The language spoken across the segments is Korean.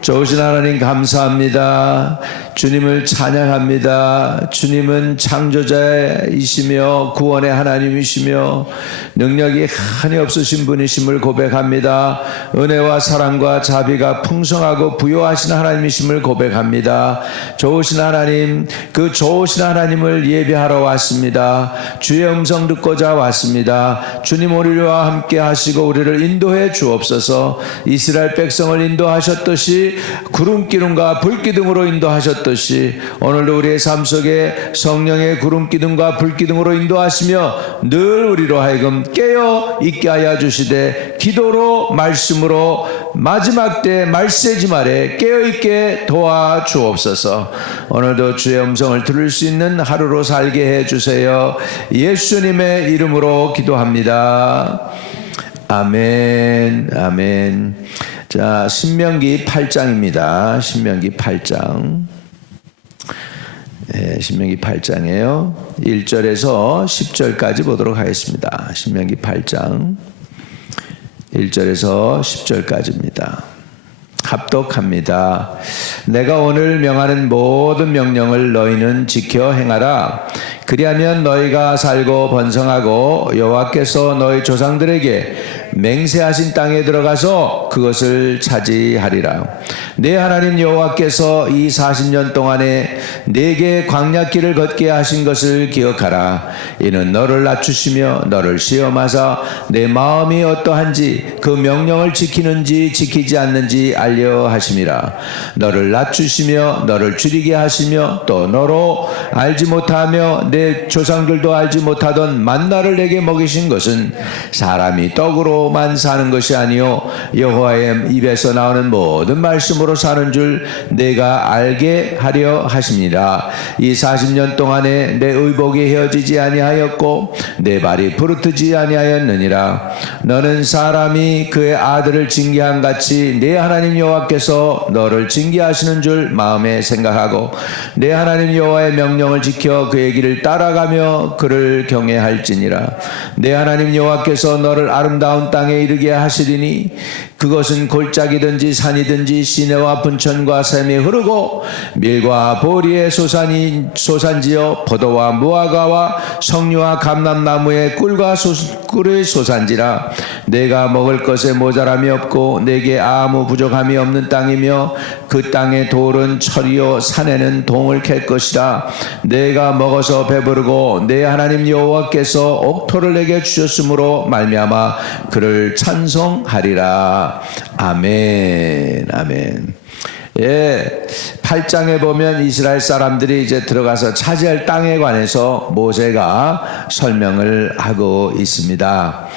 좋으신 하나님 감사합니다. 주님을 찬양합니다. 주님은 창조자이시며 구원의 하나님이시며 능력이 한이 없으신 분이심을 고백합니다. 은혜와 사랑과 자비가 풍성하고 부요하신 하나님이심을 고백합니다. 좋으신 하나님, 그 좋으신 하나님을 예배하러 왔습니다. 주의 음성 듣고자 왔습니다. 주님 우리와 함께 하시고 우리를 인도해 주옵소서. 이스라엘 백성을 인도하셨듯이 구름기둥과 불기둥으로 인도하셨듯이 오늘도 우리의 삶 속에 성령의 구름기둥과 불기둥으로 인도하시며 늘 우리로 하여금 깨어 있게 하여 주시되 기도로 말씀으로 마지막 때 말세지 말에 깨어 있게 도와 주옵소서. 오늘도 주의 음성을 들을 수 있는 하루로 살게 해 주세요. 예수님의 이름으로 기도합니다. 아멘. 아멘. 자, 신명기 8장입니다. 신명기 8장. 신명기 8장이에요. 1절에서 10절까지 보도록 하겠습니다. 신명기 8장 1절에서 10절까지입니다. 합독합니다. 내가 오늘 명하는 모든 명령을 너희는 지켜 행하라. 그리하면 너희가 살고 번성하고 여호와께서 너희 조상들에게 맹세하신 땅에 들어가서 그것을 차지하리라. 내 하나님 여호와께서 이 40년 동안에 내게 광야길을 걷게 하신 것을 기억하라. 이는 너를 낮추시며 너를 시험하사 내 마음이 어떠한지 그 명령을 지키는지 지키지 않는지 알려 하심이라. 너를 낮추시며 너를 줄이게 하시며 또 너로 알지 못하며 내 조상들도 알지 못하던 만나를 내게 먹이신 것은 사람이 떡으로만 사는 것이 아니요 여호와의 입에서 나오는 모든 말씀으로 사는 줄 내가 알게 하려 하십니다. 이 40년 동안에 내 의복이 헤어지지 아니하였고 내 발이 부르트지 아니하였느니라. 너는 사람이 그의 아들을 징계한 같이 내 하나님 여호와께서 너를 징계하시는 줄 마음에 생각하고 내 하나님 여호와의 명령을 지켜 그의 길을 따라가며 그를 경외할지니라. 내 하나님 여호와께서 너를 아름다운 땅에 이르게 하시리니 그것은 골짜기든지 산이든지 시내와 분천과 샘이 흐르고 밀과 보리의 소산지요 포도와 무화과와 석류와 감람나무의 꿀과 꿀의 소산지라. 내가 먹을 것에 모자람이 없고 내게 아무 부족함이 없는 땅이며 그 땅의 돌은 철이요 산에는 동을 캘 것이라. 내가 먹어서 배부르고 내 하나님 여호와께서 옥토를 내게 주셨으므로 말미암아 그를 찬송하리라. 아멘. 아멘. 예, 8장에 보면 이스라엘 사람들이 이제 들어가서 차지할 땅에 관해서 모세가 설명을 하고 있습니다.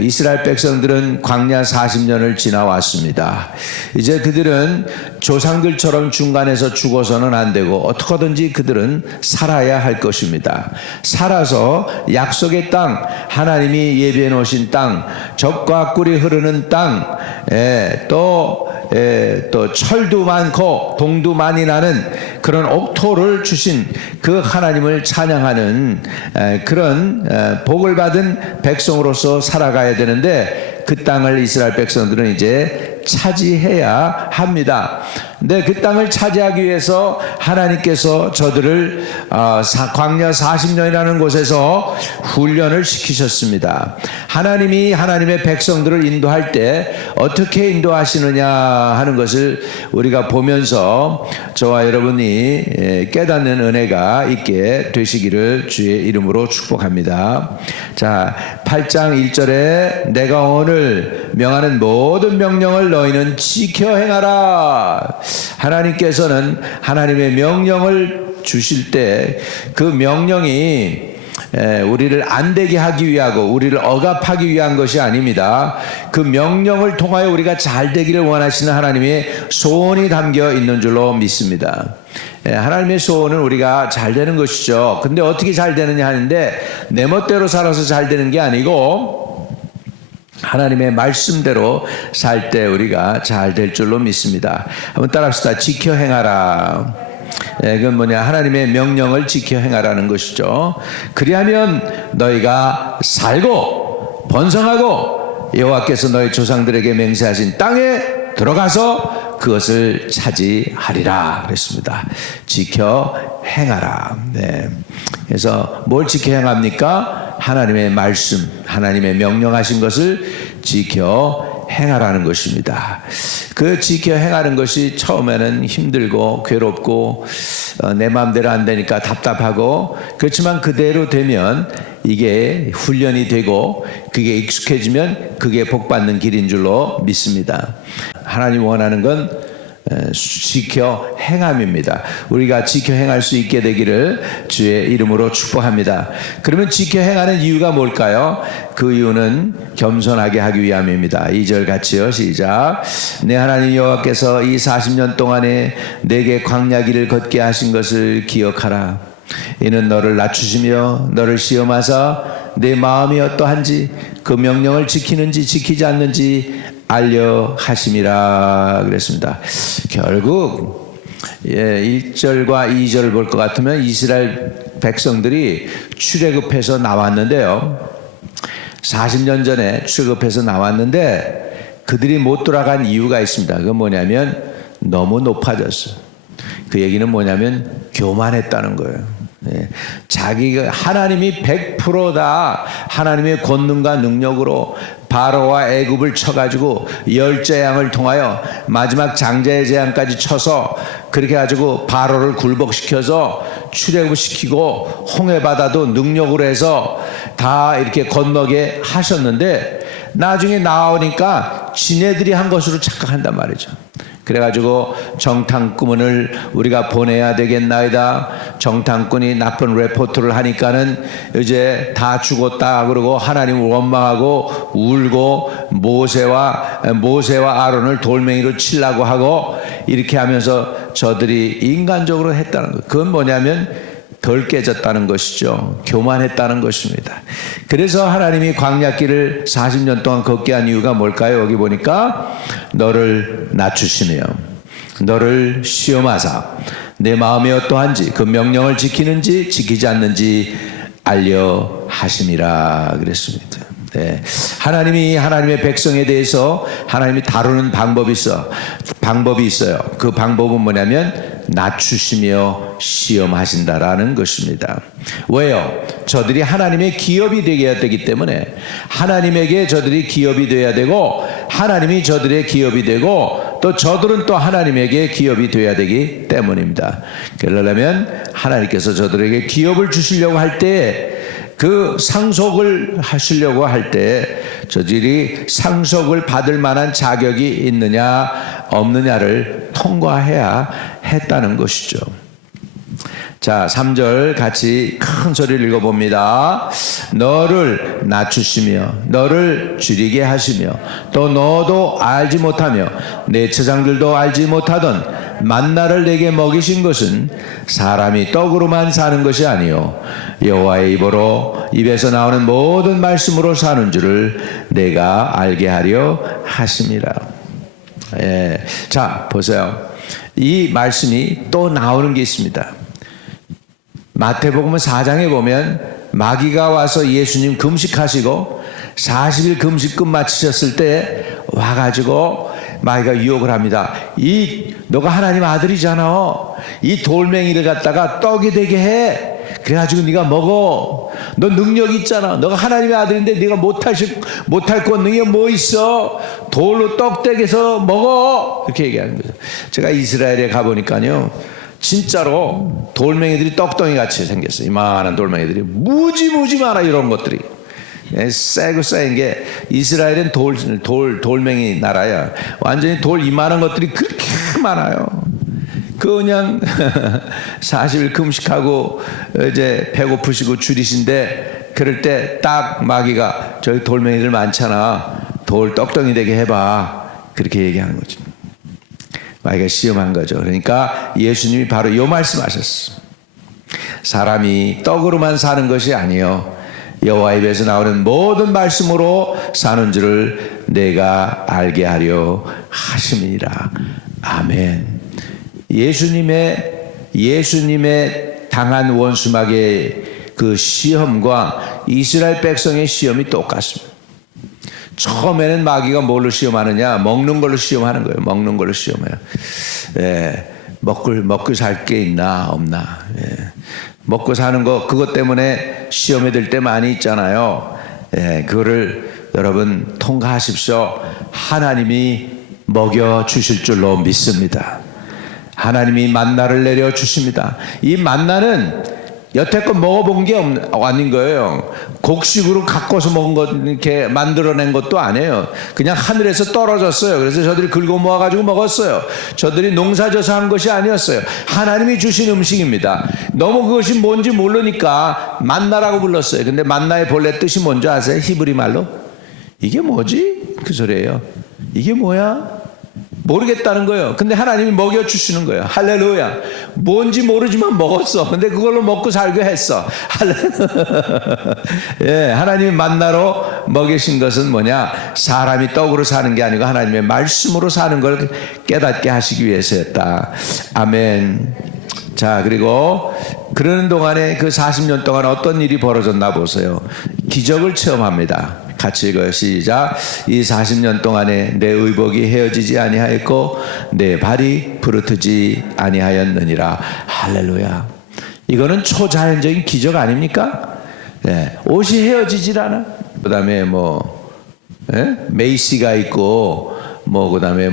이스라엘 백성들은 광야 40년을 지나왔습니다. 이제 그들은 조상들처럼 중간에서 죽어서는 안 되고 어떻게든지 그들은 살아야 할 것입니다. 살아서 약속의 땅, 하나님이 예비해 놓으신 땅, 젖과 꿀이 흐르는 땅, 또 철도 많고 동도 많이 나는 그런 옥토를 주신 그 하나님을 찬양하는 그런 복을 받은 백성으로서 살아가야 되는데 그 땅을 이스라엘 백성들은 이제 차지해야 합니다. 근데 그 땅을 차지하기 위해서 하나님께서 저들을 광야 40년이라는 곳에서 훈련을 시키셨습니다. 하나님이 하나님의 백성들을 인도할 때 어떻게 인도하시느냐 하는 것을 우리가 보면서 저와 여러분이 깨닫는 은혜가 있게 되시기를 주의 이름으로 축복합니다. 자, 8장 1절에 내가 오늘 명하는 모든 명령을 너희는 지켜 행하라. 하나님께서는 하나님의 명령을 주실 때 그 명령이 우리를 안 되게 하기 위하고 우리를 억압하기 위한 것이 아닙니다. 그 명령을 통하여 우리가 잘 되기를 원하시는 하나님의 소원이 담겨 있는 줄로 믿습니다. 하나님의 소원은 우리가 잘 되는 것이죠. 근데 어떻게 잘 되느냐 하는데 내 멋대로 살아서 잘 되는 게 아니고 하나님의 말씀대로 살 때 우리가 잘 될 줄로 믿습니다. 한번 따라합시다. 지켜 행하라. 그건 뭐냐? 하나님의 명령을 지켜 행하라는 것이죠. 그리하면 너희가 살고 번성하고 여호와께서 너희 조상들에게 맹세하신 땅에 들어가서 그것을 차지하리라 그랬습니다. 지켜 행하라. 네. 그래서 뭘 지켜 행합니까? 하나님의 말씀, 하나님의 명령하신 것을 지켜 행하라는 것입니다. 그 지켜 행하는 것이 처음에는 힘들고 괴롭고 내 마음대로 안 되니까 답답하고, 그렇지만 그대로 되면 이게 훈련이 되고 그게 익숙해지면 그게 복받는 길인 줄로 믿습니다. 하나님 원하는 건 지켜 행함입니다. 우리가 지켜 행할 수 있게 되기를 주의 이름으로 축복합니다. 그러면 지켜 행하는 이유가 뭘까요? 그 이유는 겸손하게 하기 위함입니다. 2절 같이요. 시작. 내 하나님 여호와께서 이 40년 동안에 내게 광야 길을 걷게 하신 것을 기억하라. 이는 너를 낮추시며 너를 시험하사 내 마음이 어떠한지 그 명령을 지키는지 지키지 않는지 알려 하심이라 그랬습니다. 결국 1절과 2절을 볼 것 같으면 이스라엘 백성들이 출애굽해서 나왔는데요. 40년 전에 출애굽해서 나왔는데 그들이 못 돌아간 이유가 있습니다. 그건 뭐냐면 너무 높아졌어. 그 얘기는 뭐냐면 교만했다는 거예요. 자기가 하나님이 100% 하나님의 권능과 능력으로 바로와 애굽을 쳐가지고 열재앙을 통하여 마지막 장자의 재앙까지 쳐서 그렇게 가지고 바로를 굴복시켜서 출애굽시키고 홍해바다도 능력으로 해서 다 이렇게 건너게 하셨는데 나중에 나오니까 지네들이 한 것으로 착각한단 말이죠. 그래가지고 정탐꾼을 우리가 보내야 되겠나이다. 정탐꾼이 나쁜 레포트를 하니까는 이제 다 죽었다 그러고 하나님을 원망하고 울고 모세와 아론을 돌멩이로 치려고 하고 이렇게 하면서 저들이 인간적으로 했다는 것. 그건 뭐냐면 덜 깨졌다는 것이죠. 교만했다는 것입니다. 그래서 하나님이 광야길을 40년 동안 걷게 한 이유가 뭘까요? 여기 보니까 너를 낮추시며 너를 시험하사 내 마음이 어떠한지 그 명령을 지키는지 지키지 않는지 알려 하심이라 그랬습니다. 네. 하나님이 하나님의 백성에 대해서 하나님이 다루는 방법이 있어요. 그 방법은 뭐냐면 낮추시며 시험하신다라는 것입니다. 왜요? 저들이 하나님의 기업이 되어야 되기 때문에 하나님에게 저들이 기업이 되어야 되고 하나님이 저들의 기업이 되고 또 저들은 또 하나님에게 기업이 되어야 되기 때문입니다. 그러려면 하나님께서 저들에게 기업을 주시려고 할 때 그 상속을 하시려고 할 때 저들이 상속을 받을 만한 자격이 있느냐 없느냐를 통과해야 했다는 것이죠. 자, 3절 같이 큰 소리를 읽어봅니다. 너를 낮추시며 너를 줄이게 하시며 또 너도 알지 못하며 내 제사장들도 알지 못하던 만나를 내게 먹이신 것은 사람이 떡으로만 사는 것이 아니요 여호와의 입에서 나오는 모든 말씀으로 사는 줄을 내가 알게 하려 하심이라. 자, 보세요. 이 말씀이 또 나오는 게 있습니다. 마태복음 4장에 보면 마귀가 와서 예수님 금식하시고 40일 금식 끝마치셨을 때 와가지고 마귀가 유혹을 합니다. 너가 하나님 아들이잖아. 이 돌멩이를 갖다가 떡이 되게 해. 그래가지고 네가 먹어. 너 능력이 있잖아. 너가 하나님의 아들인데 네가 못할 권능이 뭐 있어? 돌로 떡 되게 해서 먹어. 이렇게 얘기하는 거죠. 제가 이스라엘에 가보니까요, 진짜로 돌멩이들이 떡덩이 같이 생겼어요. 이만한 돌멩이들이 무지 많아. 이런 것들이 세고 쌓인 게 이스라엘은 돌멩이 나라야. 완전히 돌 이만한 것들이 그렇게 많아요. 그냥 40일 금식하고 이제 배고프시고 줄이신데 그럴 때 딱 마귀가 저기 돌멩이들 많잖아. 돌 떡덩이 되게 해봐. 그렇게 얘기하는 거죠. 마귀가 시험한 거죠. 그러니까 예수님이 바로 이 말씀하셨어. 사람이 떡으로만 사는 것이 아니요 여호와 입에서 나오는 모든 말씀으로 사는 줄을 내가 알게 하려 하심이라. 아멘. 예수님의 당한 원수마귀의 그 시험과 이스라엘 백성의 시험이 똑같습니다. 처음에는 마귀가 뭘로 시험하느냐? 먹는 걸로 시험하는 거예요. 먹는 걸로 시험해요. 예, 먹고 살 게 있나 없나. 예, 먹고 사는 거 그것 때문에 시험에 들 때 많이 있잖아요. 예, 그거를 여러분 통과하십시오. 하나님이 먹여 주실 줄로 믿습니다. 하나님이 만나를 내려 주십니다. 이 만나는 여태껏 먹어본 게 아닌 거예요. 곡식으로 갖고서 먹은 것, 이렇게 만들어낸 것도 아니에요. 그냥 하늘에서 떨어졌어요. 그래서 저들이 긁어 모아가지고 먹었어요. 저들이 농사져서 한 것이 아니었어요. 하나님이 주신 음식입니다. 너무 그것이 뭔지 모르니까 만나라고 불렀어요. 근데 만나의 본래 뜻이 뭔지 아세요? 히브리 말로? 이게 뭐지? 그 소리예요. 이게 뭐야? 모르겠다는 거예요. 근데 하나님이 먹여주시는 거예요. 할렐루야. 뭔지 모르지만 먹었어. 근데 그걸로 먹고 살게 했어. 할렐루야. 예, 하나님이 만나로 먹이신 것은 뭐냐? 사람이 떡으로 사는 게 아니고 하나님의 말씀으로 사는 걸 깨닫게 하시기 위해서였다. 아멘. 자, 그리고 그러는 동안에 그 40년 동안 어떤 일이 벌어졌나 보세요. 기적을 체험합니다. 같이 읽어요. 시작. 이 40년 동안에 내 의복이 헤어지지 아니하였고 내 발이 부르트지 아니하였느니라. 할렐루야. 이거는 초자연적인 기적 아닙니까? 네. 옷이 헤어지질 않아. 그 다음에 메이시가 있고 그 다음에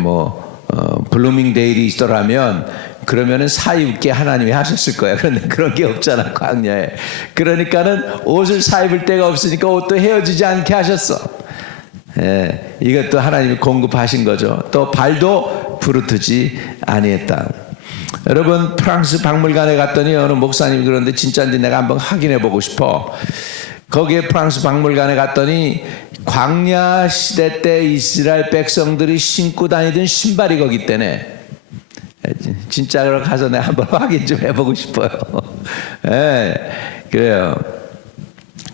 블루밍데일이 있더라면 그러면은 사입게 하나님이 하셨을 거야. 그런데 그런 게 없잖아, 광야에. 그러니까는 옷을 사입을 데가 없으니까 옷도 헤어지지 않게 하셨어. 예, 이것도 하나님이 공급하신 거죠. 또 발도 부르트지 아니했다. 여러분, 프랑스 박물관에 갔더니 어느 목사님이 그러는데 진짜인지 내가 한번 확인해 보고 싶어. 거기에 프랑스 박물관에 갔더니 광야 시대 때 이스라엘 백성들이 신고 다니던 신발이 거기 있다네. 진짜로 가서 내가 한번 확인 좀 해보고 싶어요. 예, 그래요.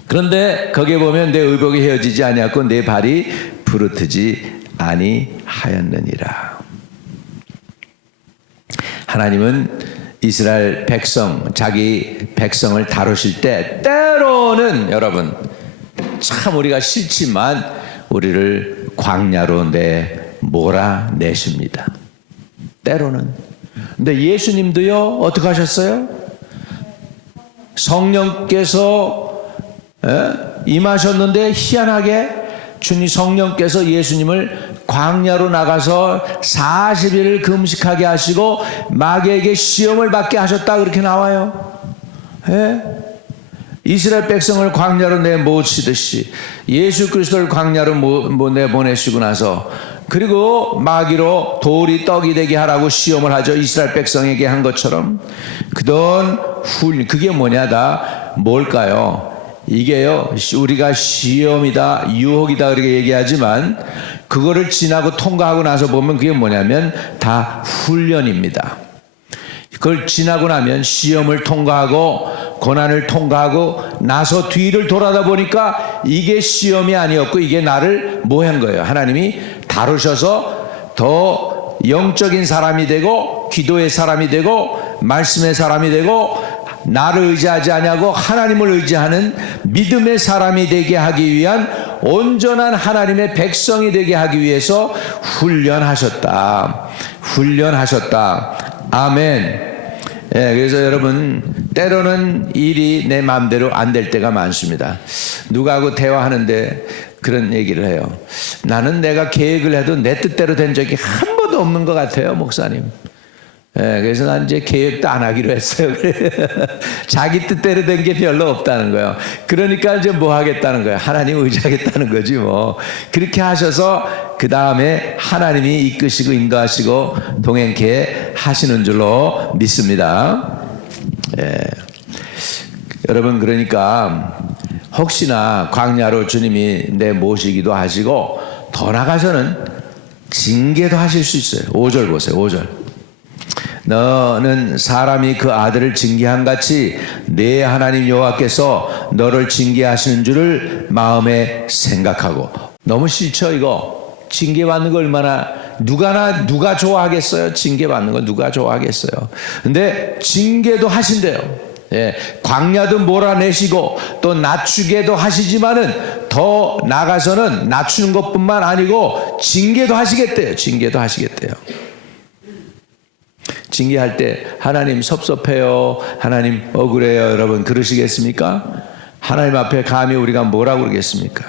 그런데 거기에 보면 내 의복이 헤어지지 아니하고 내 발이 부르트지 아니하였느니라. 하나님은 이스라엘 백성, 자기 백성을 다루실 때 때로는 여러분 참 우리가 싫지만 우리를 광야로 몰아내십니다. 때로는. 근데 예수님도요, 어떻게 하셨어요? 성령께서 임하셨는데 희한하게 주님 성령께서 예수님을 광야로 나가서 40일을 금식하게 하시고 마귀에게 시험을 받게 하셨다 그렇게 나와요. 이스라엘 백성을 광야로 내모시듯이 예수 그리스도를 광야로 내보내시고 나서 그리고 마귀로 돌이 떡이 되게 하라고 시험을 하죠. 이스라엘 백성에게 한 것처럼. 그던 그게 뭐냐다 뭘까요? 이게요, 우리가 시험이다 유혹이다 그렇게 얘기하지만 그거를 지나고 통과하고 나서 보면 그게 뭐냐면 다 훈련입니다. 그걸 지나고 나면 시험을 통과하고 고난을 통과하고 나서 뒤를 돌아다 보니까 이게 시험이 아니었고 이게 나를 뭐 한 거예요? 하나님이 다루셔서 더 영적인 사람이 되고 기도의 사람이 되고 말씀의 사람이 되고 나를 의지하지 아니하고 하나님을 의지하는 믿음의 사람이 되게 하기 위한 온전한 하나님의 백성이 되게 하기 위해서 훈련하셨다. 아멘. 예, 그래서 여러분 때로는 일이 내 마음대로 안 될 때가 많습니다. 누구하고 대화하는데 그런 얘기를 해요. 나는 내가 계획을 해도 내 뜻대로 된 적이 한 번도 없는 것 같아요, 목사님. 예, 그래서 난 이제 계획도 안 하기로 했어요. 자기 뜻대로 된 게 별로 없다는 거예요. 그러니까 이제 뭐 하겠다는 거예요. 하나님 의지하겠다는 거지 뭐. 그렇게 하셔서 그 다음에 하나님이 이끄시고 인도하시고 동행케 하시는 줄로 믿습니다. 예. 여러분 그러니까 혹시나 광야로 주님이 내모시기도 하시고 더 나가서는 징계도 하실 수 있어요. 5절 보세요. 5절. 너는 사람이 그 아들을 징계한 같이 내 하나님 여호와께서 너를 징계하시는 줄을 마음에 생각하고. 너무 싫죠 이거. 징계받는 거 얼마나 누가 좋아하겠어요? 징계받는 거 누가 좋아하겠어요? 근데 징계도 하신대요. 예, 광야도 몰아내시고 또 낮추게도 하시지만은 더 나가서는 낮추는 것뿐만 아니고 징계도 하시겠대요. 징계도 하시겠대요. 징계할 때 하나님 섭섭해요, 하나님 억울해요, 여러분 그러시겠습니까? 하나님 앞에 감히 우리가 뭐라고 그러겠습니까?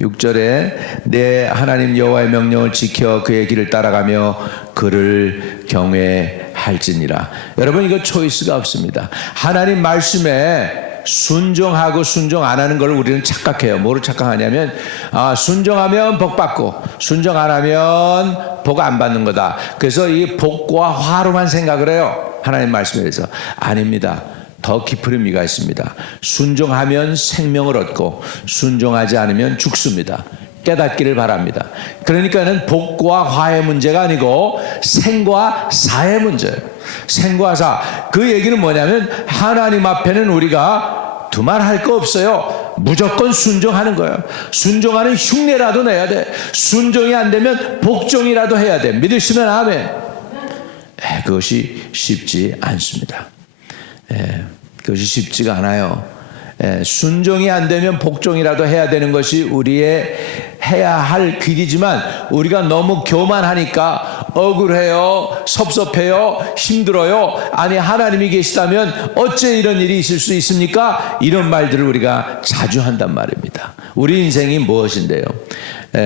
6절에 내 하나님 여호와의 명령을 지켜 그의 길을 따라가며 그를 경외할지니라. 여러분 이거 초이스가 없습니다. 하나님 말씀에 순종하고 순종 안 하는 걸 우리는 착각해요. 뭐를 착각하냐면 순종하면 복 받고 순종 안 하면 복 안 받는 거다. 그래서 이 복과 화로만 생각을 해요. 하나님 말씀에 대해서. 아닙니다. 더 깊은 의미가 있습니다. 순종하면 생명을 얻고 순종하지 않으면 죽습니다. 깨닫기를 바랍니다. 그러니까는 복과 화의 문제가 아니고 생과 사의 문제예요. 생과 사. 그 얘기는 뭐냐면 하나님 앞에는 우리가 두말할 거 없어요. 무조건 순종하는 거예요. 순종하는 흉내라도 내야 돼. 순종이 안 되면 복종이라도 해야 돼. 믿으시면 아멘. 그것이 쉽지 않습니다. 그것이 쉽지가 않아요. 순종이 안 되면 복종이라도 해야 되는 것이 우리의 해야 할 길이지만 우리가 너무 교만하니까 억울해요, 섭섭해요, 힘들어요. 아니 하나님이 계시다면 어째 이런 일이 있을 수 있습니까? 이런 말들을 우리가 자주 한단 말입니다. 우리 인생이 무엇인데요?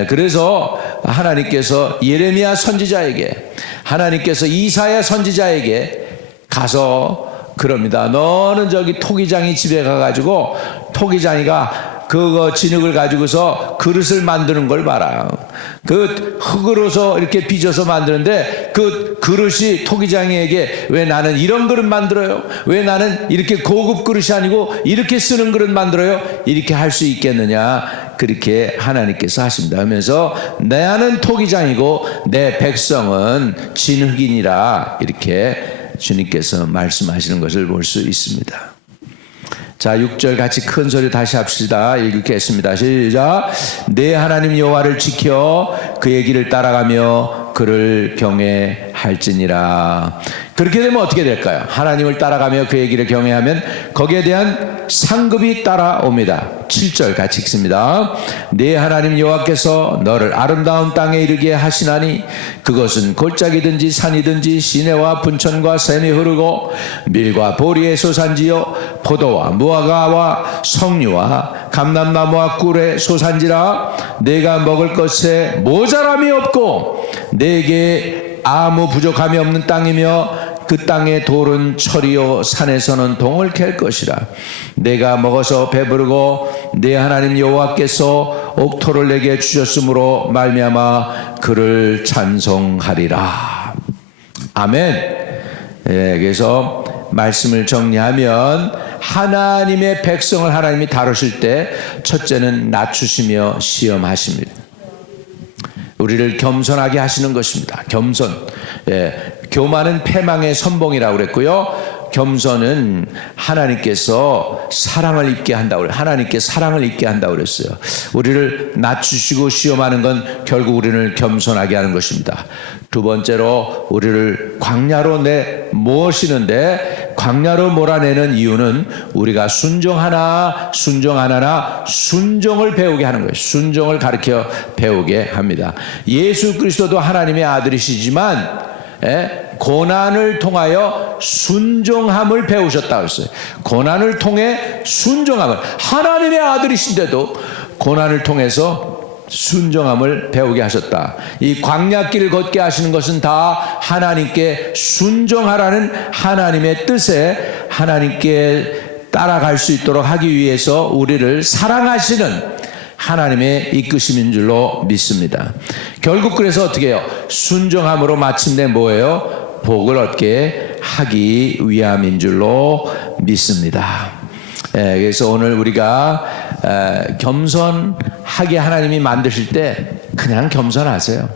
그래서 하나님께서 예레미야 선지자에게, 하나님께서 이사야 선지자에게 가서 그럽니다. 너는 저기 토기장이 집에 가가지고 토기장이가 그거 진흙을 가지고서 그릇을 만드는 걸 봐라. 그 흙으로서 이렇게 빚어서 만드는데 그 그릇이 토기장이에게 왜 나는 이런 그릇 만들어요? 왜 나는 이렇게 고급 그릇이 아니고 이렇게 쓰는 그릇 만들어요? 이렇게 할 수 있겠느냐? 그렇게 하나님께서 하십니다. 하면서 나는 토기장이고 내 백성은 진흙이니라 이렇게 주님께서 말씀하시는 것을 볼 수 있습니다. 자, 6절 같이 큰 소리 다시 합시다. 읽겠습니다. 시작. 내 하나님 여호와를 지켜 그의 길을 따라가며 그를 경외할지니라. 그렇게 되면 어떻게 될까요? 하나님을 따라가며 그의 길을 경외하면 거기에 대한 상급이 따라옵니다. 7절 같이 읽습니다. 내 하나님 여호와께서 너를 아름다운 땅에 이르게 하시나니 그것은 골짜기든지 산이든지 시내와 분천과 샘이 흐르고 밀과 보리의 소산지요 포도와 무화과와 석류와 감람나무와 꿀의 소산지라. 내가 먹을 것에 모자람이 없고 내게 아무 부족함이 없는 땅이며 그 땅의 돌은 철이요 산에서는 동을 캘 것이라. 내가 먹어서 배부르고 내 하나님 여호와께서 옥토를 내게 주셨으므로 말미암아 그를 찬송하리라. 아멘. 그래서 말씀을 정리하면 하나님의 백성을 하나님이 다루실 때 첫째는 낮추시며 시험하십니다. 우리를 겸손하게 하시는 것입니다. 겸손. 교만은 패망의 선봉이라고 그랬고요. 겸손은 하나님께서 사랑을 입게 한다고 그래요. 하나님께 사랑을 입게 한다고 그랬어요. 우리를 낮추시고 시험하는 건 결국 우리를 겸손하게 하는 것입니다. 두 번째로 우리를 광야로 모시는데 광야로 몰아내는 이유는 우리가 순종하나 순종 안 하나 순종을 배우게 하는 거예요. 순종을 가르쳐 배우게 합니다. 예수 그리스도도 하나님의 아들이시지만 고난을 통하여 순종함을 배우셨다고 했어요. 고난을 통해 순종함을, 하나님의 아들이신데도 고난을 통해서 순종함을 배우게 하셨다. 이 광야길을 걷게 하시는 것은 다 하나님께 순종하라는 하나님의 뜻에 하나님께 따라갈 수 있도록 하기 위해서 우리를 사랑하시는 하나님의 이끄심인 줄로 믿습니다. 결국 그래서 어떻게 해요? 순종함으로 마침내 뭐예요? 복을 얻게 하기 위함인 줄로 믿습니다. 그래서 오늘 우리가 겸손하게 하나님이 만드실 때 그냥 겸손하세요.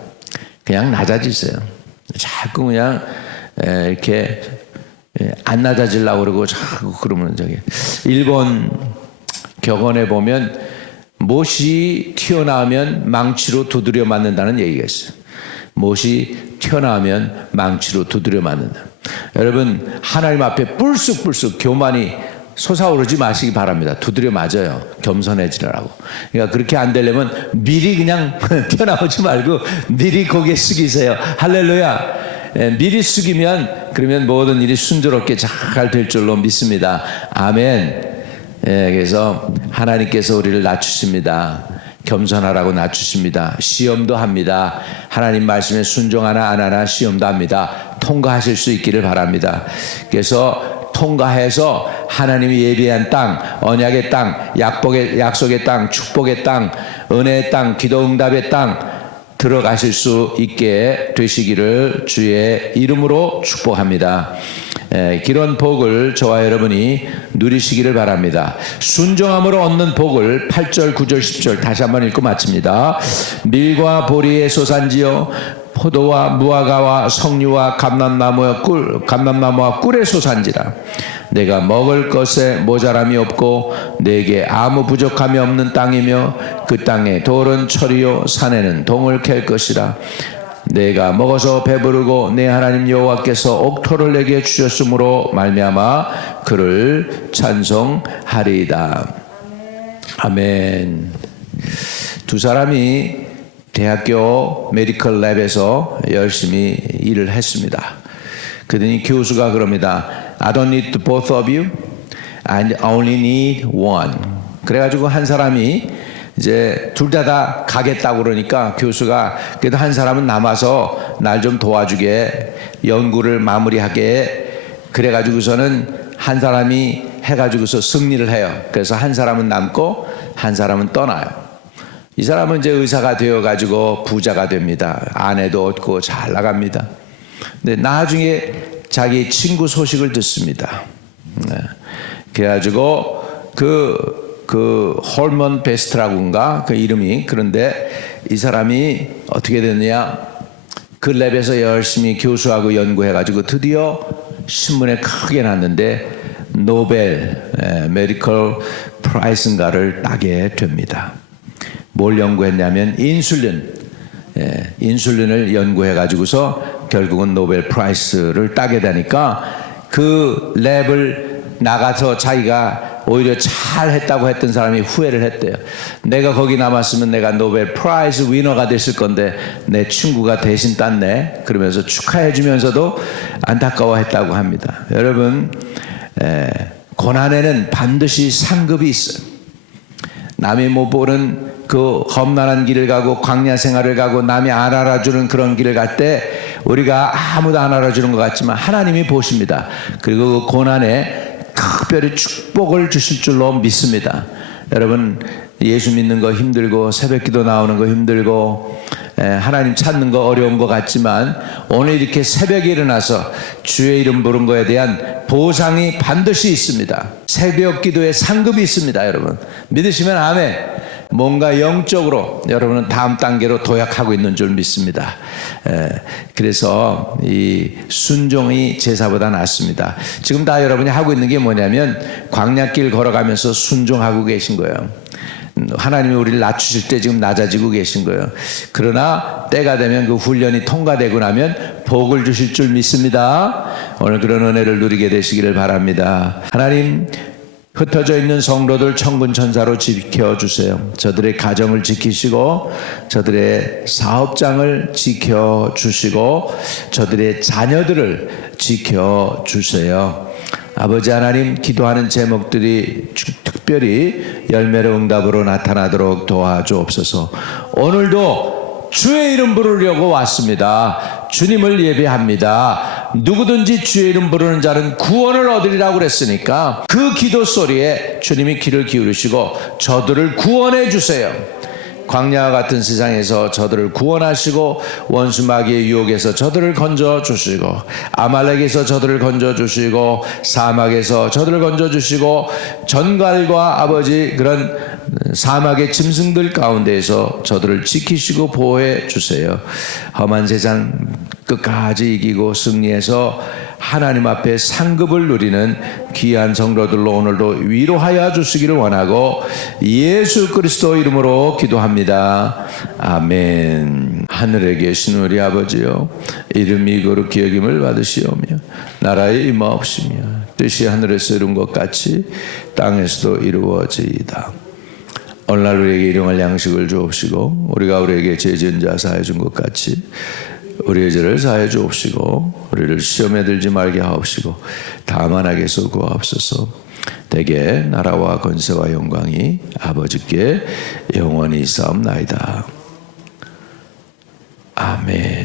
그냥 낮아지세요. 자꾸 그냥 이렇게 안 낮아지려고 그러고 자꾸 그러면 일본 격언에 보면 못이 튀어나오면 망치로 두드려 맞는다는 얘기가 있어요. 못이 튀어나오면 망치로 두드려 맞는다. 여러분 하나님 앞에 불쑥불쑥 교만이 솟아오르지 마시기 바랍니다. 두드려 맞아요. 겸손해지라고. 그러니까 그렇게 안 되려면 미리 그냥 튀어나오지 말고 미리 고개 숙이세요. 할렐루야. 미리 숙이면 그러면 모든 일이 순조롭게 잘 될 줄로 믿습니다. 아멘. 그래서 하나님께서 우리를 낮추십니다. 겸손하라고 낮추십니다. 시험도 합니다. 하나님 말씀에 순종하나 안 하나 시험도 합니다. 통과하실 수 있기를 바랍니다. 그래서 통과해서 하나님이 예비한 땅, 언약의 땅, 약속의 땅, 축복의 땅, 은혜의 땅, 기도응답의 땅 들어가실 수 있게 되시기를 주의 이름으로 축복합니다. 이런 복을 저와 여러분이 누리시기를 바랍니다. 순종함으로 얻는 복을 8절, 9절, 10절 다시 한번 읽고 마칩니다. 밀과 보리의 소산지요 포도와 무화과와 석류와 감람나무와 꿀의 소산지라. 내가 먹을 것에 모자람이 없고 내게 아무 부족함이 없는 땅이며 그 땅에 돌은 철이요 산에는 동을 캘 것이라. 내가 먹어서 배부르고 내 하나님 여호와께서 옥토를 내게 주셨으므로 말미암아 그를 찬송하리이다. 아멘. 두 사람이 대학교 메디컬 랩에서 열심히 일을 했습니다. 그러더니 교수가 그럽니다. I don't need both of you. I only need one. 그래가지고 한 사람이 이제 둘 다 가겠다고 그러니까 교수가 그래도 한 사람은 남아서 날 좀 도와주게 연구를 마무리하게 그래가지고서는 한 사람이 해가지고서 승리를 해요. 그래서 한 사람은 남고 한 사람은 떠나요. 이 사람은 이제 의사가 되어가지고 부자가 됩니다. 아내도 얻고 잘 나갑니다. 근데 나중에 자기 친구 소식을 듣습니다. 그래가지고 그 홀먼 베스트라고인가 그 이름이 그런데 이 사람이 어떻게 됐느냐 그 랩에서 열심히 교수하고 연구해가지고 드디어 신문에 크게 났는데 노벨 메디컬 프라이스인가를 따게 됩니다. 뭘 연구했냐면 인슐린을 연구해가지고서 결국은 노벨 프라이스를 따게 되니까 그 랩을 나가서 자기가 오히려 잘했다고 했던 사람이 후회를 했대요. 내가 거기 남았으면 내가 노벨 프라이즈 위너가 됐을 건데 내 친구가 대신 땄네. 그러면서 축하해 주면서도 안타까워했다고 합니다. 여러분 고난에는 반드시 상급이 있어요. 남이 못 보는 그 험난한 길을 가고 광야 생활을 가고 남이 안 알아주는 그런 길을 갈 때 우리가 아무도 안 알아주는 것 같지만 하나님이 보십니다. 그리고 그 고난에 특별히 축복을 주실 줄로 믿습니다. 여러분 예수 믿는 거 힘들고 새벽기도 나오는 거 힘들고 하나님 찾는 거 어려운 것 같지만 오늘 이렇게 새벽에 일어나서 주의 이름 부른 거에 대한 보상이 반드시 있습니다. 새벽기도에 상급이 있습니다. 여러분 믿으시면 아멘. 뭔가 영적으로 여러분은 다음 단계로 도약하고 있는 줄 믿습니다. 그래서 이 순종이 제사보다 낫습니다. 지금 다 여러분이 하고 있는 게 뭐냐면 광야길 걸어가면서 순종하고 계신 거예요. 하나님이 우리를 낮추실 때 지금 낮아지고 계신 거예요. 그러나 때가 되면 그 훈련이 통과되고 나면 복을 주실 줄 믿습니다. 오늘 그런 은혜를 누리게 되시기를 바랍니다. 하나님 흩어져 있는 성도들 천군 천사로 지켜주세요. 저들의 가정을 지키시고 저들의 사업장을 지켜주시고 저들의 자녀들을 지켜주세요. 아버지 하나님 기도하는 제목들이 특별히 열매로 응답으로 나타나도록 도와주옵소서. 오늘도 주의 이름 부르려고 왔습니다. 주님을 예배합니다. 누구든지 주의 이름 부르는 자는 구원을 얻으리라고 그랬으니까 그 기도 소리에 주님이 귀를 기울이시고 저들을 구원해 주세요. 광야와 같은 세상에서 저들을 구원하시고 원수 마귀의 유혹에서 저들을 건져주시고 아말렉에서 저들을 건져주시고 사막에서 저들을 건져주시고 전갈과 아버지 그런 사막의 짐승들 가운데에서 저들을 지키시고 보호해 주세요. 험한 세상 끝까지 이기고 승리해서 하나님 앞에 상급을 누리는 귀한 성도들로 오늘도 위로하여 주시기를 원하고 예수 그리스도 이름으로 기도합니다. 아멘. 하늘에 계신 우리 아버지여, 이름이 거룩히 여김을 받으시오며 나라의 임하옵시며 뜻이 하늘에서 이룬 것 같이 땅에서도 이루어지이다. 오늘날 우리에게 일용할 양식을 주옵시고 우리가 우리에게 죄 지은 자 사하여 준 것 같이 우리의 죄를 사하여 주옵시고 우리를 시험에 들지 말게 하옵시고 다만 악에서 구하옵소서. 대개 나라와 권세와 영광이 아버지께 영원히 있사옵나이다. 아멘.